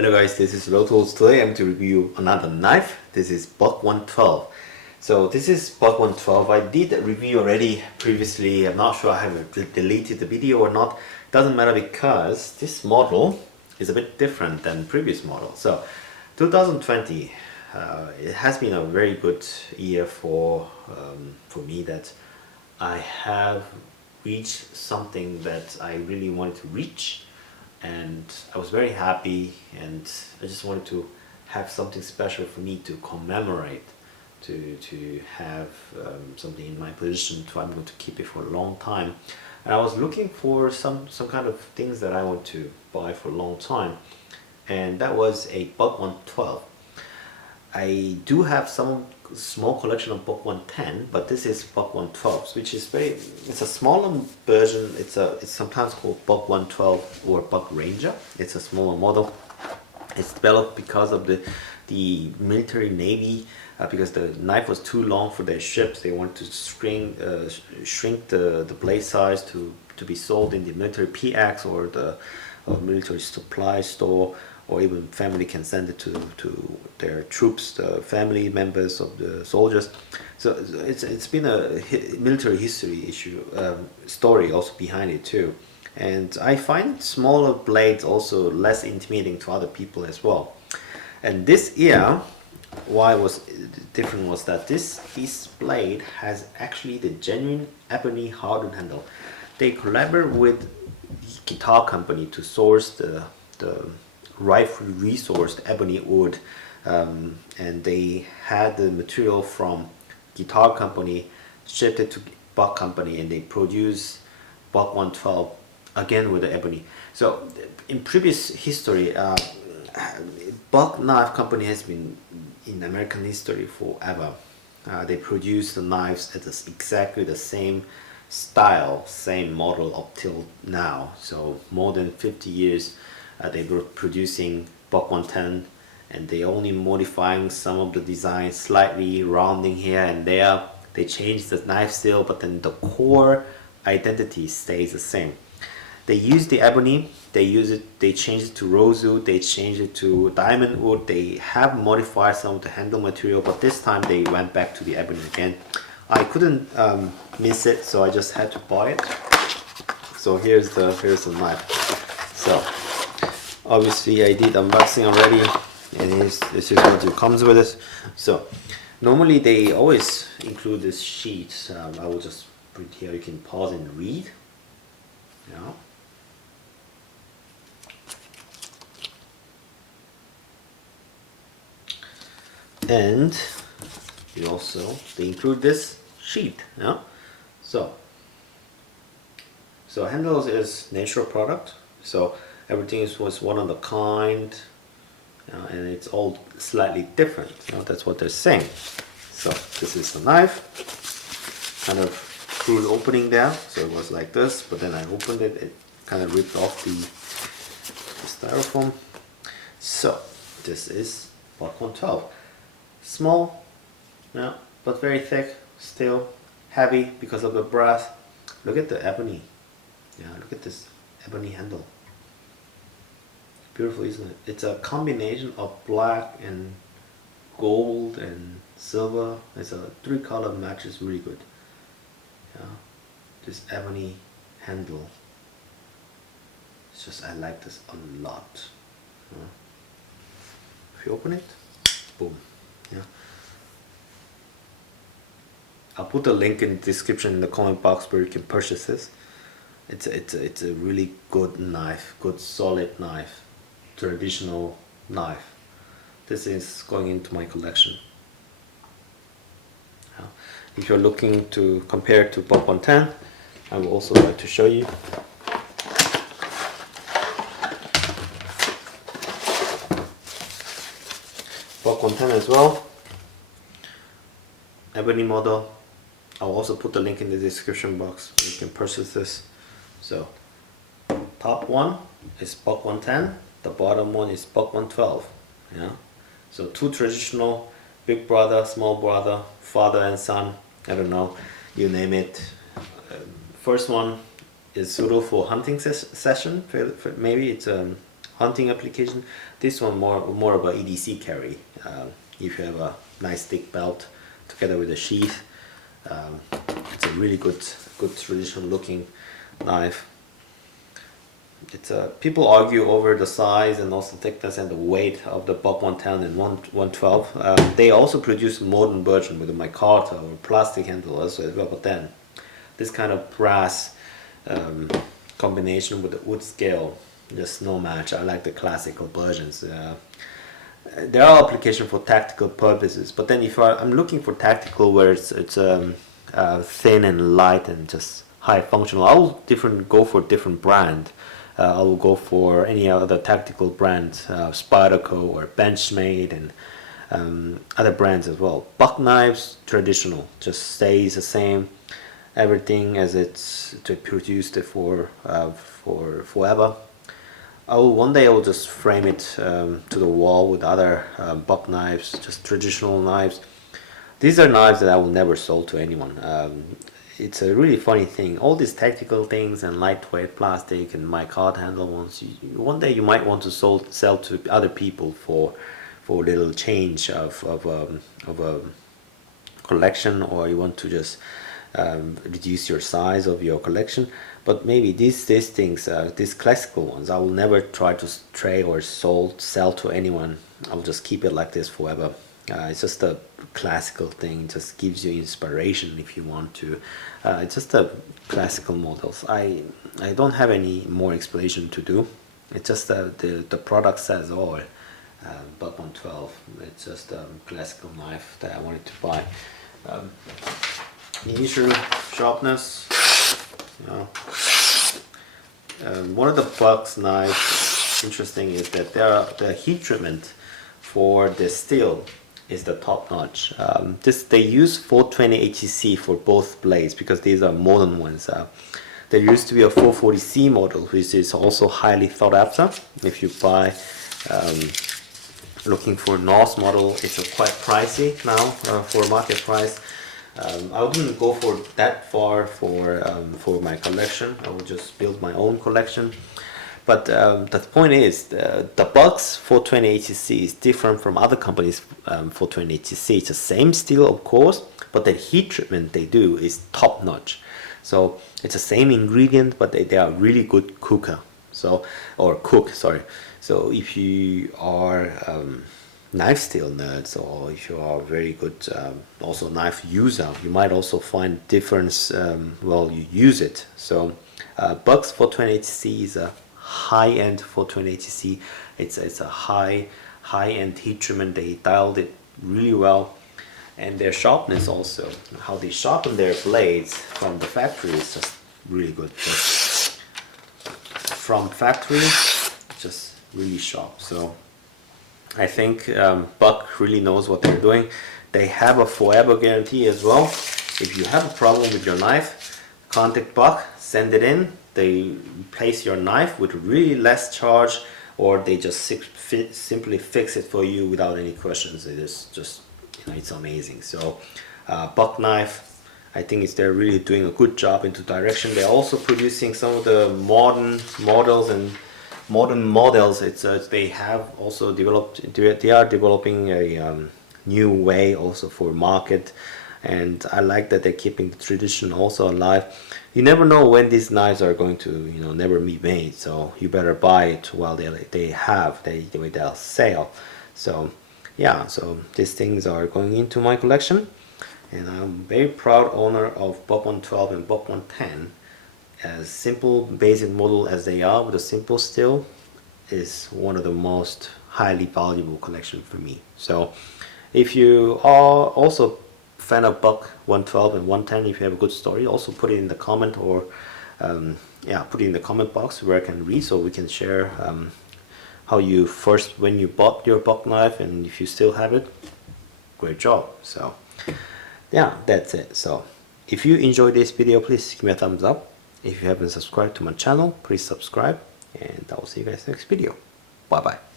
Hello guys, this is leathertoolz. Today I'm going to review another knife. This is Buck 112. So this is Buck 112. I did a review already previously. I'm not sure I have deleted the video or not. Doesn't matter because this model is a bit different than previous model. So 2020, it has been a very good year for me, that I have reached something that I really wanted to reach. And I was very happy, and I just wanted to have something special for me to commemorate, to have something in my possession. I'm going to keep it for a long time. And I was looking for some kind of things that I want to buy for a long time, and that was a Buck 112. I do have some small collection of Buck 110, but this is Buck 112, which is it's a smaller version. It's sometimes called Buck 112 or Buck Ranger. It's a smaller model. It's developed because of the military navy, because the knife was too long for their ships. They wanted to shrink the blade size to be sold in the military PX or the military supply store, or even family can send it to their troops, the family members of the soldiers. So it's been a military history story also behind it too. And I find smaller blades also less intimidating to other people as well. And this year, why it was different was that this blade has actually the genuine ebony hardened handle. They collaborate with the guitar company to source the rightfully resourced ebony wood, and they had the material from guitar company, shipped it to Buck company, and they produce Buck 112 again with the ebony. So in previous history, Buck knife company has been in American history forever. They produce the knives at exactly the same style, same model up till now. So more than 50 years. They were producing Buck 110, and they only modifying some of the designs, slightly rounding here and there. They changed the knife still, but then the core identity stays the same. They use the ebony, they changed it to rosewood, they changed it to diamond wood. They have modified some of the handle material, but this time they went back to the ebony again. I couldn't miss it, so I just had to buy it. So here's the knife. So obviously I did unboxing already, and this is what it comes with it. So normally they always include this sheet. I will just put it here. You can pause and read. Yeah. And they include this sheet. Yeah. So handles is natural product. So everything was one of a kind, and it's all slightly different. That's what they're saying. So this is the knife, kind of crude opening there. So it was like this, but then I opened it, it kind of ripped off the styrofoam. So this is Buck 112. Small, but very thick, still heavy because of the brass. Look at the ebony. Look at this ebony handle. Beautiful, isn't it? It's a combination of black and gold and silver. It's a three-color match. Is really good. This ebony handle. It's just, I like this a lot. If you open it, boom. I'll put a link in the description in the comment box where you can purchase this. It's a really good knife, good solid knife. Traditional knife. This is going into my collection. If you're looking to compare it to Buck 110, I would also like to show you. Buck 110 as well. Ebony model. I'll also put the link in the description box where you can purchase this. So top one is Buck 110. The bottom one is Buck 112. So two traditional, big brother, small brother, father and son, I don't know, you name it. First one is suitable for hunting session. Maybe it's hunting application. This one more of a EDC carry. If you have a nice thick belt together with a sheath, it's a really good traditional looking knife. It's people argue over the size and also thickness and the weight of the Buck 110 and 112. They also produce a modern version with a micarta or plastic handle as well, but then this kind of brass combination with the wood scale, just no match. I like the classical versions. There are applications for tactical purposes, but then if I'm looking for tactical where it's thin and light and just high functional, I will go for different brand. I will go for any other tactical brand, Spyderco or Benchmade, and other brands as well. Buck knives, traditional, just stays the same. Everything as it's produced for forever. One day I will just frame it to the wall with other buck knives, just traditional knives. These are knives that I will never sell to anyone. It's a really funny thing. All these tactical things and lightweight plastic and micarta handle ones. One day you might want to sell to other people for a little change of a collection, or you want to just reduce your size of your collection. But maybe these things, these classical ones, I will never try to trade or sell to anyone. I'll just keep it like this forever. It's just a classical thing. It just gives you inspiration if you want to. It's just a classical models. I don't have any more explanation to do. It's just the product says all. Buck 112. It's just a classical knife that I wanted to buy. Initial sharpness. One of the Buck's knives, interesting, is that the heat treatment for the steel is the top notch. They use 420 HEC for both blades because these are modern ones. There used to be a 440C model, which is also highly sought after. If you buy looking for North model, it's quite pricey now for market price. I wouldn't go for that far for my collection. I would just build my own collection. But the point is, the Buck's 420 HEC is different from other companies' 420 HEC. It's the same steel, of course, but the heat treatment they do is top notch. So it's the same ingredient, but they are really good cook. So if you are knife steel nerds, or if you are very good also knife user, you might also find difference while you use it. So Buck's 420 HEC is a high-end 420 HEC. It's a high-end heat treatment. They dialed it really well, and their sharpness also, how they sharpen their blades from the factory is just really good. Just from factory, just really sharp. So I think Buck really knows what they're doing. They have a forever guarantee as well. If you have a problem with your knife, contact Buck, send it in. They replace your knife with really less charge, or they just simply fix it for you without any questions. It is just, it's amazing. So Buck knife, I think they're really doing a good job into direction. They're also producing some of the modern models and modern models. They have also developed. They are developing a new way also for market, and I like that they're keeping the tradition also alive. You never know when these knives are going to never be made, so you better buy it while they'll sell. So yeah, so these things are going into my collection, and I'm very proud owner of Buck 112 and Buck 110. As simple basic model as they are with a simple steel, is one of the most highly valuable collection for me. So if you are also fan of Buck 112 and 110, if you have a good story, also put it in the comment, or put it in the comment box where I can read, so we can share how when you bought your Buck knife, and if you still have it, great job. So yeah, that's it. So if you enjoyed this video, please give me a thumbs up. If you haven't subscribed to my channel, please subscribe, and I will see you guys next video. Bye bye.